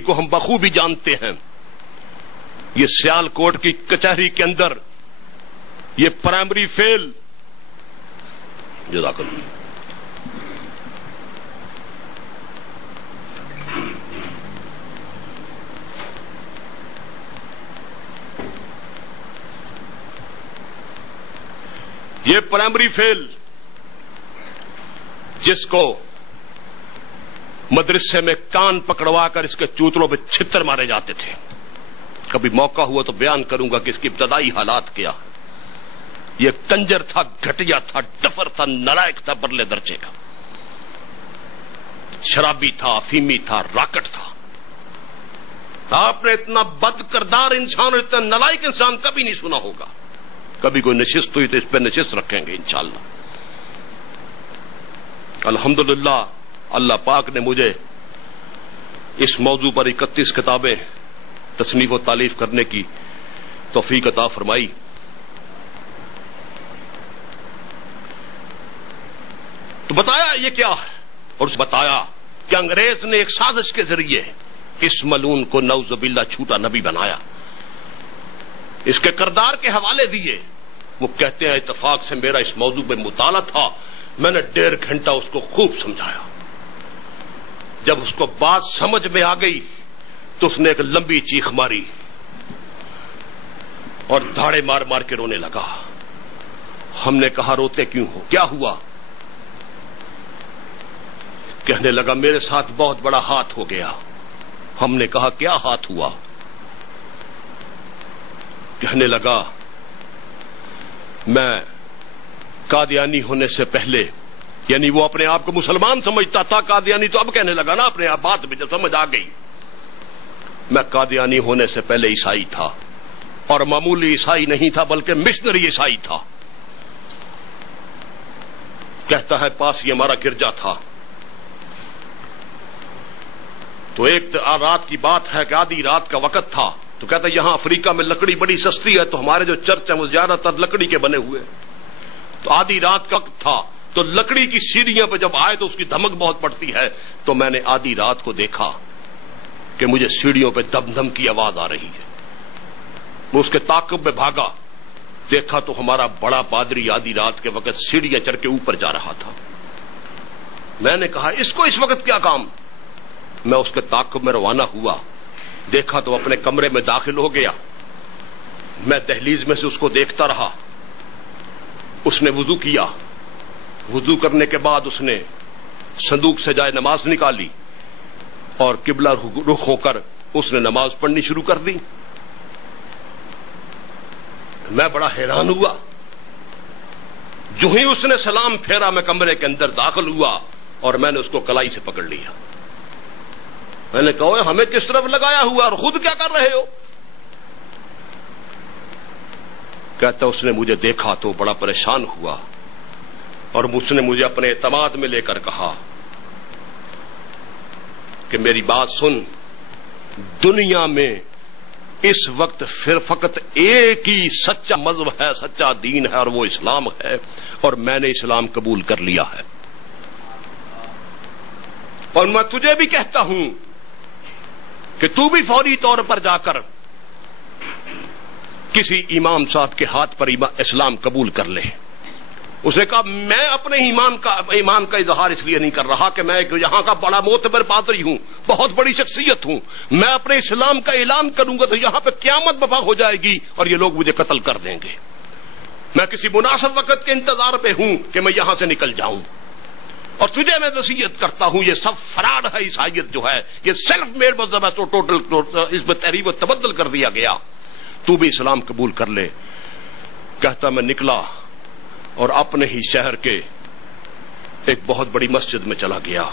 کو ہم بخوبی جانتے ہیں. یہ سیالکوٹ کی کچہری کے اندر یہ پرائمری فیل جزاک اللہ یہ پرائمری فیل جس کو مدرسے میں کان پکڑوا کر اس کے چوتروں پہ چھتر مارے جاتے تھے. کبھی موقع ہوا تو بیان کروں گا کہ اس کی ابتدائی حالات کیا. یہ کنجر تھا، گھٹیا تھا، ڈفر تھا، نالائق تھا برلے درجے کا. شرابی تھا، افیمی تھا، راکٹ تھا. آپ نے اتنا بد کردار انسان اور اتنا نالائق انسان کبھی نہیں سنا ہوگا. کبھی کوئی نشست ہوئی تو اس پہ نشست رکھیں گے انشاءاللہ. الحمدللہ اللہ پاک نے مجھے اس موضوع پر 31 کتابیں تصنیف و تالیف کرنے کی توفیق عطا فرمائی. تو بتایا یہ کیا ہے، اور بتایا کہ انگریز نے ایک سازش کے ذریعے اس ملعون کو نعوذ باللہ چھوٹا نبی بنایا. اس کے کردار کے حوالے دیے. وہ کہتے ہیں اتفاق سے میرا اس موضوع پہ مطالعہ تھا، میں نے 1.5 گھنٹہ اس کو خوب سمجھایا. جب اس کو بات سمجھ میں آ گئی تو اس نے ایک لمبی چیخ ماری اور دھاڑے مار مار کے رونے لگا. ہم نے کہا روتے کیوں ہو، کیا ہوا؟ کہنے لگا میرے ساتھ بہت بڑا ہاتھ ہو گیا. ہم نے کہا کیا ہاتھ ہوا؟ کہنے لگا میں قادیانی ہونے سے پہلے، یعنی وہ اپنے آپ کو مسلمان سمجھتا تھا، قادیانی تو اب کہنے لگا نا اپنے آپ، بات میں جب سمجھ آ گئی. میں قادیانی ہونے سے پہلے عیسائی تھا، اور معمولی عیسائی نہیں تھا بلکہ مشنری عیسائی تھا. کہتا ہے پاس یہ ہمارا گرجا تھا. تو ایک رات کی بات ہے کہ آدھی رات کا وقت تھا. تو کہتا ہے یہاں افریقہ میں لکڑی بڑی سستی ہے، تو ہمارے جو چرچ ہیں وہ زیادہ تر لکڑی کے بنے ہوئے. تو آدھی رات کا وقت تھا، تو لکڑی کی سیڑھیاں پہ جب آئے تو اس کی دھمک بہت پڑتی ہے. تو میں نے آدھی رات کو دیکھا کہ مجھے سیڑھیوں پہ دم دم کی آواز آ رہی ہے. میں اس کے تعاقب میں بھاگا، دیکھا تو ہمارا بڑا پادری آدھی رات کے وقت سیڑھیاں چڑھ کے اوپر جا رہا تھا. میں نے کہا اس کو اس وقت کیا کام؟ میں اس کے تعاقب میں روانہ ہوا. دیکھا تو اپنے کمرے میں داخل ہو گیا. میں دہلیز میں سے اس کو دیکھتا رہا. اس نے وضو کیا. وضو کرنے کے بعد اس نے صندوق سے جائے نماز نکالی اور قبلہ رخ ہو کر اس نے نماز پڑھنی شروع کر دی. میں بڑا حیران ہوا. جو ہی اس نے سلام پھیرا میں کمرے کے اندر داخل ہوا اور میں نے اس کو کلائی سے پکڑ لیا. میں نے کہا ہمیں کس طرف لگایا ہوا اور خود کیا کر رہے ہو؟ کہتا اس نے مجھے دیکھا تو بڑا پریشان ہوا اور اس نے مجھے اپنے اعتماد میں لے کر کہا کہ میری بات سن، دنیا میں اس وقت پھر فقط ایک ہی سچا مذہب ہے، سچا دین ہے، اور وہ اسلام ہے، اور میں نے اسلام قبول کر لیا ہے. اور میں تجھے بھی کہتا ہوں کہ تو بھی فوری طور پر جا کر کسی امام صاحب کے ہاتھ پر اسلام قبول کر لے. اس نے کہا میں اپنے ایمان کا اظہار اس لیے نہیں کر رہا کہ میں یہاں کا بڑا معتبر پادری ہوں، بہت بڑی شخصیت ہوں. میں اپنے اسلام کا اعلان کروں گا تو یہاں پہ قیامت برپا ہو جائے گی اور یہ لوگ مجھے قتل کر دیں گے. میں کسی مناسب وقت کے انتظار پہ ہوں کہ میں یہاں سے نکل جاؤں. اور تجھے میں نصیحت کرتا ہوں یہ سب فراڈ ہے. عیسائیت جو ہے یہ سیلف میڈ مذہب ہے، تو ٹوٹل اس میں تحریف و تبدل کر دیا گیا. تو بھی اسلام قبول کر لے. کہتا میں نکلا اور اپنے ہی شہر کے ایک بہت بڑی مسجد میں چلا گیا.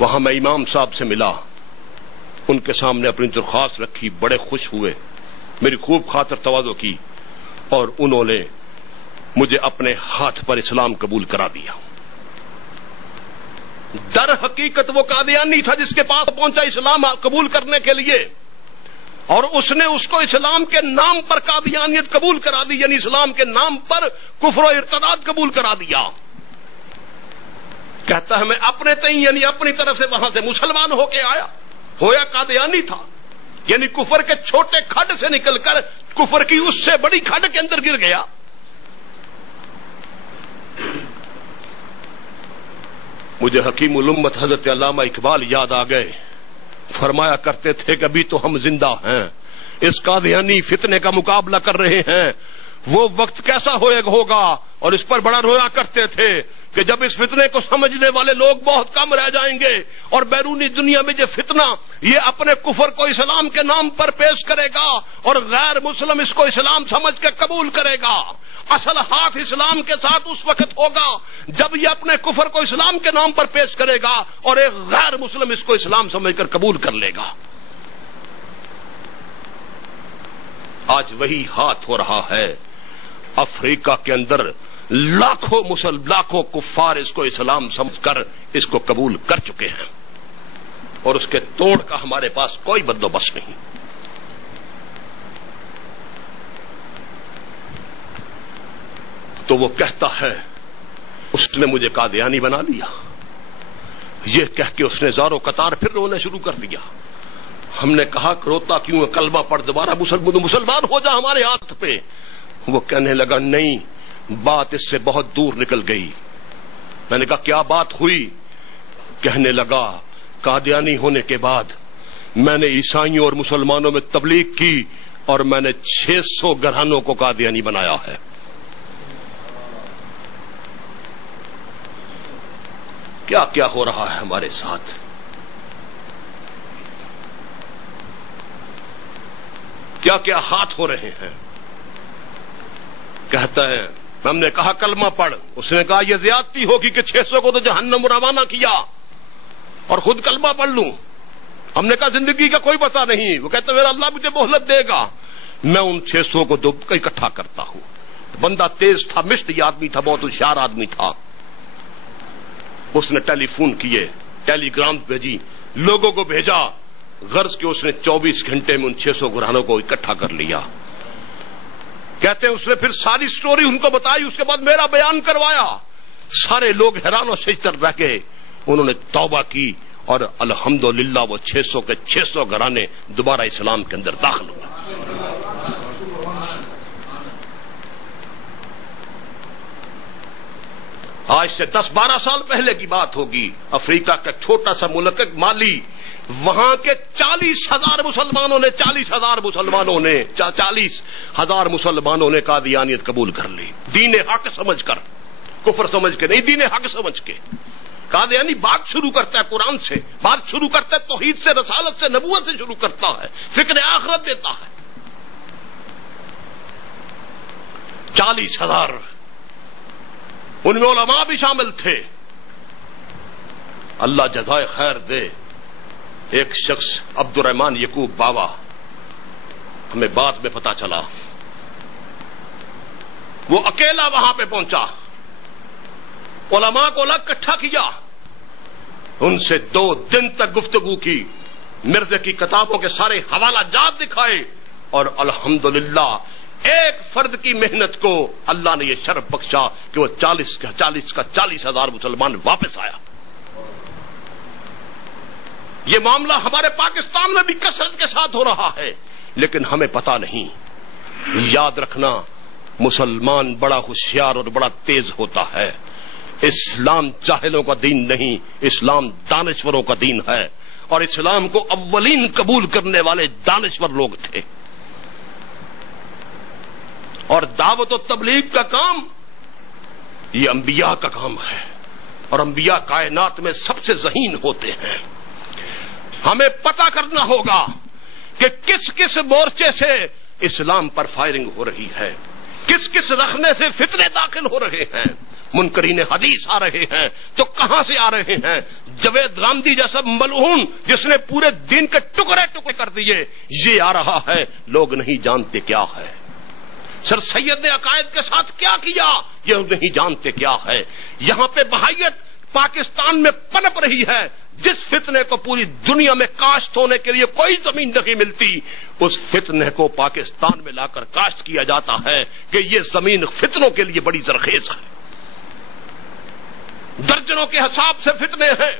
وہاں میں امام صاحب سے ملا، ان کے سامنے اپنی درخواست رکھی. بڑے خوش ہوئے، میری خوب خاطر تواضع کی اور انہوں نے مجھے اپنے ہاتھ پر اسلام قبول کرا دیا. در حقیقت وہ قادیانی تھا جس کے پاس پہنچا اسلام قبول کرنے کے لیے، اور اس نے اس کو اسلام کے نام پر قادیانیت قبول کرا دی، یعنی اسلام کے نام پر کفر و ارتداد قبول کرا دیا. کہتا ہے میں اپنے تئیں یعنی اپنی طرف سے وہاں سے مسلمان ہو کے آیا، ہویا قادیانی تھا، یعنی کفر کے چھوٹے کھڈ سے نکل کر کفر کی اس سے بڑی کھڈ کے اندر گر گیا۔ مجھے حکیم الامت حضرت علامہ اقبال یاد آ گئے، فرمایا کرتے تھے کہ ابھی تو ہم زندہ ہیں، اس قادیانی فتنے کا مقابلہ کر رہے ہیں، وہ وقت کیسا ہوگا، اور اس پر بڑا رویا کرتے تھے کہ جب اس فتنے کو سمجھنے والے لوگ بہت کم رہ جائیں گے اور بیرونی دنیا میں یہ فتنہ یہ اپنے کفر کو اسلام کے نام پر پیش کرے گا اور غیر مسلم اس کو اسلام سمجھ کے قبول کرے گا۔ اصل ہاتھ اسلام کے ساتھ اس وقت ہوگا جب یہ اپنے کفر کو اسلام کے نام پر پیش کرے گا اور ایک غیر مسلم اس کو اسلام سمجھ کر قبول کر لے گا۔ آج وہی ہاتھ ہو رہا ہے۔ افریقہ کے اندر لاکھوں کفار اس کو اسلام سمجھ کر اس کو قبول کر چکے ہیں اور اس کے توڑ کا ہمارے پاس کوئی بندوبست نہیں۔ تو وہ کہتا ہے اس نے مجھے قادیانی بنا لیا، یہ کہہ کے اس نے زارو قطار پھر رونے شروع کر دیا۔ ہم نے کہا کہ روتا کیوں ہے، کلمہ پڑھ دوبارہ مسلمان ہو جا ہمارے ہاتھ پہ۔ وہ کہنے لگا نہیں، بات اس سے بہت دور نکل گئی۔ میں نے کہا کیا بات ہوئی؟ کہنے لگا قادیانی ہونے کے بعد میں نے عیسائیوں اور مسلمانوں میں تبلیغ کی اور میں نے 600 گھرانوں کو قادیانی بنایا ہے۔ کیا کیا ہو رہا ہے ہمارے ساتھ؟ کیا کیا ہاتھ ہو رہے ہیں؟ کہتا ہے ہم نے کہا کلمہ پڑھ، اس نے کہا یہ زیادتی ہوگی کہ 600 کو تو جہنم روانہ کیا اور خود کلمہ پڑھ لوں۔ ہم نے کہا زندگی کا کوئی پتہ نہیں۔ وہ کہتا میرا اللہ مجھے مہلت دے گا، میں ان 600 کو اکٹھا کرتا ہوں۔ بندہ تیز تھا، مشتی آدمی تھا، بہت ہوشیار آدمی تھا۔ اس نے ٹیلی فون کیے، ٹیلی گرام بھیجی، لوگوں کو بھیجا، غرض کہ اس نے 24 گھنٹے میں ان 600 گھرانوں کو اکٹھا کر لیا۔ کہتے ہیں اس نے پھر ساری سٹوری ان کو بتائی، اس کے بعد میرا بیان کروایا، سارے لوگ حیران و شجر رہ گئے۔ انہوں نے توبہ کی اور الحمدللہ وہ 600 کے 600 گھرانے دوبارہ اسلام کے اندر داخل ہوئے۔ آج سے 10-12 سال پہلے کی بات ہوگی، افریقہ کا چھوٹا سا ملک مالی، وہاں کے 40,000 مسلمانوں نے 40,000 مسلمانوں نے قادیانیت قبول کر لی، دین حق سمجھ کر، کفر سمجھ کے نہیں، دین حق سمجھ کے۔ قادیانی بات شروع کرتا ہے قرآن سے، بات شروع کرتا ہے توحید سے، رسالت سے، نبوت سے شروع کرتا ہے، فکر آخرت دیتا ہے۔ 40,000 ان میں علماء بھی شامل تھے۔ اللہ جزائے خیر دے، ایک شخص عبد الرحمان یعقوب بابا، ہمیں بعد میں پتا چلا، وہ اکیلا وہاں پہ پہنچا، علماء کو الگ اکٹھا کیا، ان سے 2 دن تک گفتگو کی، مرزا کی کتابوں کے سارے حوالہ جات دکھائے، اور الحمدللہ ایک فرد کی محنت کو اللہ نے یہ شرف بخشا کہ وہ 40,000 مسلمان واپس آیا۔ یہ معاملہ ہمارے پاکستان میں بھی کثرت کے ساتھ ہو رہا ہے، لیکن ہمیں پتہ نہیں۔ یاد رکھنا، مسلمان بڑا ہوشیار اور بڑا تیز ہوتا ہے۔ اسلام جاہلوں کا دین نہیں، اسلام دانشوروں کا دین ہے، اور اسلام کو اولین قبول کرنے والے دانشور لوگ تھے۔ اور دعوت و تبلیغ کا کام یہ انبیاء کا کام ہے، اور انبیاء کائنات میں سب سے ذہین ہوتے ہیں۔ ہمیں پتہ کرنا ہوگا کہ کس کس مورچے سے اسلام پر فائرنگ ہو رہی ہے، کس کس رخنے سے فتنے داخل ہو رہے ہیں، منکرین حدیث آ رہے ہیں تو کہاں سے آ رہے ہیں؟ جاوید غامدی جیسا ملعون جس نے پورے دین کے ٹکڑے ٹکڑے کر دیے، یہ آ رہا ہے، لوگ نہیں جانتے کیا ہے۔ سر سید نے عقائد کے ساتھ کیا کیا، یہ نہیں جانتے کیا ہے۔ یہاں پہ بہائیت پاکستان میں پنپ رہی ہے، جس فتنے کو پوری دنیا میں کاشت ہونے کے لیے کوئی زمین نہیں ملتی، اس فتنے کو پاکستان میں لا کر کاشت کیا جاتا ہے کہ یہ زمین فتنوں کے لیے بڑی زرخیز ہے۔ درجنوں کے حساب سے فتنے ہیں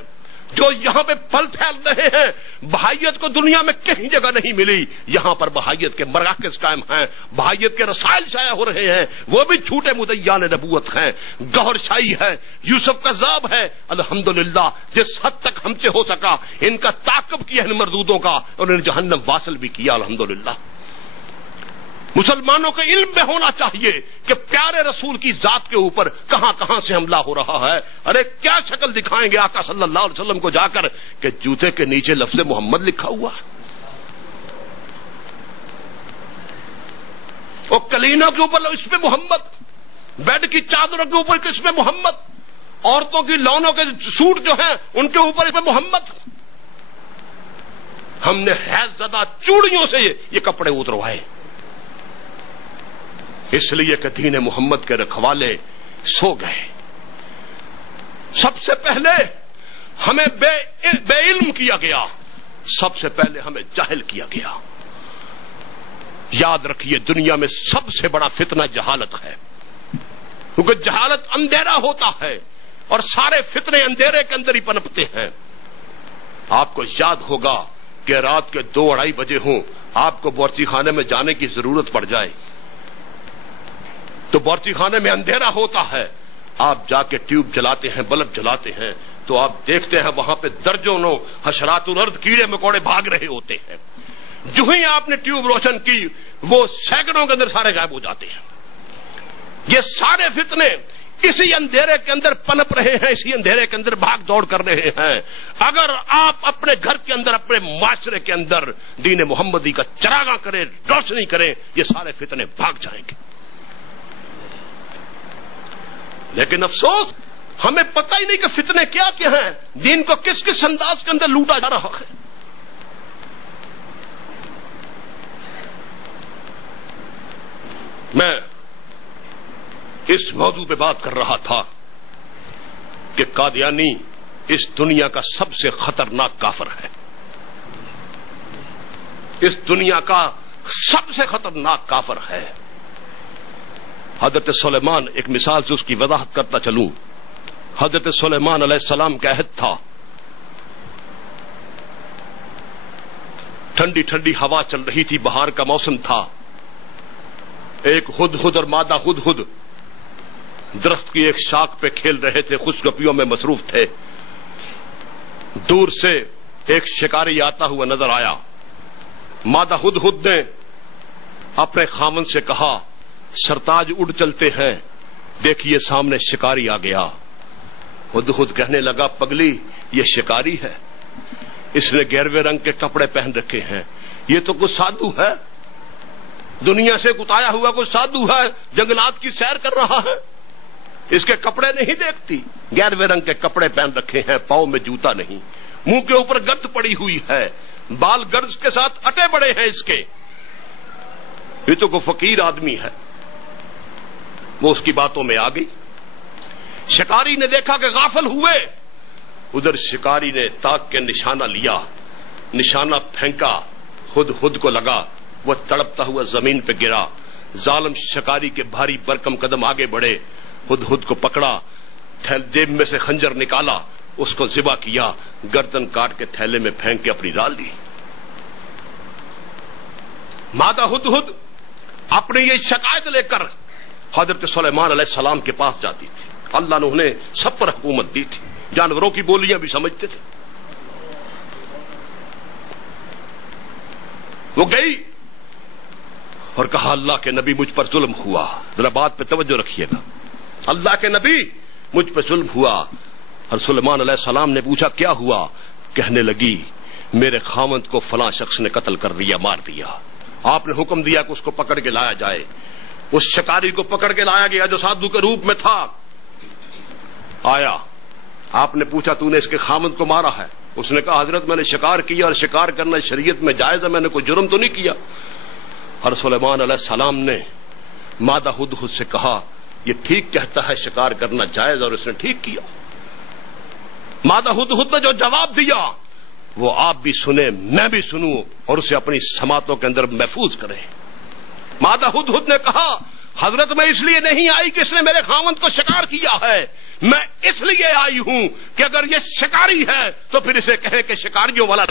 جو یہاں پہ پھل پھیل رہے ہیں. بہائیت کو دنیا میں کہیں جگہ نہیں ملی. یہاں پر بہائیت کے مراکز قائم ہیں, بہائیت کے رسائل شائع ہو رہے ہیں, وہ بھی جھوٹے مدعیان نبوت ہیں. گوہر شاہی ہے, یوسف کذاب ہے. الحمدللہ جس حد تک ہم سے ہو سکا ان کا تعاقب کیا ان مردودوں کا, اور انہیں جہنم واصل بھی کیا. الحمدللہ مسلمانوں کے علم میں ہونا چاہیے کہ پیارے رسول کی ذات کے اوپر کہاں کہاں سے حملہ ہو رہا ہے. ارے کیا شکل دکھائیں گے آقا صلی اللہ علیہ وسلم کو جا کر کہ جوتے کے نیچے لفظ محمد لکھا ہوا ہے, اور کلینوں کے اوپر اس میں محمد, بیڈ کی چادروں کے اوپر اس میں محمد, عورتوں کی لونوں کے سوٹ جو ہیں ان کے اوپر اس میں محمد. ہم نے حیض زدہ چوڑیوں سے یہ کپڑے اتروائے, اس لیے کہ دین محمد کے رکھوالے سو گئے. سب سے پہلے ہمیں بے علم کیا گیا, سب سے پہلے ہمیں جاہل کیا گیا. یاد رکھیے دنیا میں سب سے بڑا فتنہ جہالت ہے, کیونکہ جہالت اندھیرا ہوتا ہے اور سارے فتنے اندھیرے کے اندر ہی پنپتے ہیں. آپ کو یاد ہوگا کہ رات کے 2-2:30 بجے ہوں, آپ کو باورچی خانے میں جانے کی ضرورت پڑ جائے تو باورچی خانے میں اندھیرا ہوتا ہے, آپ جا کے ٹیوب جلاتے ہیں, بلب جلاتے ہیں, تو آپ دیکھتے ہیں وہاں پہ درجنوں حشرات الارض کیڑے مکوڑے بھاگ رہے ہوتے ہیں. جو ہی آپ نے ٹیوب روشن کی وہ سینکڑوں کے اندر سارے غائب ہو جاتے ہیں. یہ سارے فتنے اسی اندھیرے کے اندر پنپ رہے ہیں, اسی اندھیرے کے اندر بھاگ دوڑ کر رہے ہیں. اگر آپ اپنے گھر کے اندر, اپنے معاشرے کے اندر دین محمدی کا چراغاں کریں, روشنی کریں, یہ سارے فتنے بھاگ جائیں گے. لیکن افسوس ہمیں پتہ ہی نہیں کہ فتنے کیا کیا ہیں, دین کو کس کس انداز کے اندر لوٹا جا رہا ہے. میں اس موضوع پہ بات کر رہا تھا کہ قادیانی اس دنیا کا سب سے خطرناک کافر ہے, اس دنیا کا سب سے خطرناک کافر ہے. حضرت سلیمان, ایک مثال سے اس کی وضاحت کرتا چلوں. حضرت سلیمان علیہ السلام کا عہد تھا, ٹھنڈی ٹھنڈی ہوا چل رہی تھی, بہار کا موسم تھا. ایک ہدہد اور مادہ ہدہد درخت کی ایک شاخ پہ کھیل رہے تھے, خوشگپیوں میں مصروف تھے. دور سے ایک شکاری آتا ہوا نظر آیا. مادہ ہدہد نے اپنے خاوند سے کہا, سرتاج اڑ چلتے ہیں, دیکھیے سامنے شکاری آ گیا. ہدہد کہنے لگا, پگلی یہ شکاری ہے, اس نے گہرے رنگ کے کپڑے پہن رکھے ہیں, یہ تو کچھ سادھو ہے, دنیا سے کتایا ہوا کچھ سادھو ہے, جنگلات کی سیر کر رہا ہے, اس کے کپڑے نہیں دیکھتی, گہرے رنگ کے کپڑے پہن رکھے ہیں, پاؤں میں جوتا نہیں, منہ کے اوپر گرد پڑی ہوئی ہے, بال گرد کے ساتھ اٹے بڑے ہیں اس کے, یہ تو کوئی فقیر آدمی ہے. وہ اس کی باتوں میں آ گئی. شکاری نے دیکھا کہ غافل ہوئے, ادھر شکاری نے تاک کے نشانہ لیا, نشانہ پھینکا, ہدہد کو لگا, وہ تڑپتا ہوا زمین پہ گرا. ظالم شکاری کے بھاری برکم قدم آگے بڑھے, ہدہد کو پکڑا, جیب میں سے خنجر نکالا, اس کو ذبح کیا, گردن کاٹ کے تھیلے میں پھینک کے اپنی ڈال دی. مادہ ہدہد اپنی یہ شکایت لے کر حضرت سلیمان علیہ السلام کے پاس جاتی تھی. اللہ نے انہیں سب پر حکومت دی تھی, جانوروں کی بولیاں بھی سمجھتے تھے. وہ گئی اور کہا, اللہ کے نبی مجھ پر ظلم ہوا. ذرا بات پہ توجہ رکھیے گا, اللہ کے نبی مجھ پہ ظلم ہوا. اور سلیمان علیہ السلام نے پوچھا کیا ہوا؟ کہنے لگی, میرے خاوند کو فلاں شخص نے قتل کر دیا, مار دیا. آپ نے حکم دیا کہ اس کو پکڑ کے لایا جائے. اس شکاری کو پکڑ کے لایا گیا جو سادھو کے روپ میں تھا. آیا, آپ نے پوچھا تو نے اس کے خاوند کو مارا ہے؟ اس نے کہا, حضرت میں نے شکار کیا, اور شکار کرنا شریعت میں جائز ہے, میں نے کوئی جرم تو نہیں کیا. اور سلیمان علیہ السلام نے مادہ ہدہد سے کہا, یہ ٹھیک کہتا ہے, شکار کرنا جائز, اور اس نے ٹھیک کیا. مادہ ہدہد نے جو جواب دیا وہ آپ بھی سنیں, میں بھی سنوں, اور اسے اپنی سماعتوں کے اندر محفوظ کریں. مادہ ہدہد نے کہا, حضرت میں اس لیے نہیں آئی کہ اس نے میرے خاوند کو شکار کیا ہے، میں اس لیے آئی ہوں کہ اگر یہ شکاری ہے تو پھر اسے کہیں کہ شکاریوں والا